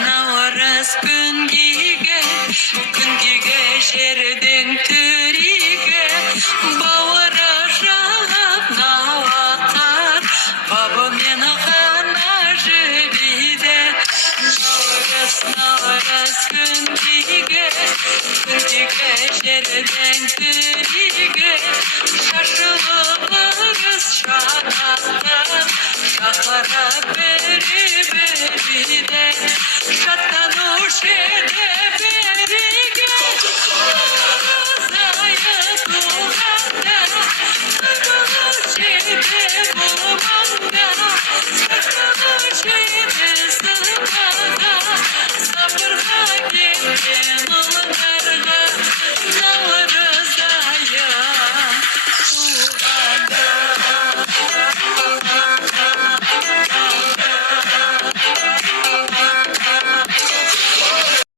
Navrız güngige şerdin türige bavara şahap navatar baba meni hana jibide navrız güngige şerdin türige şaşılırız şahaptan şahara beri beride şattan uşe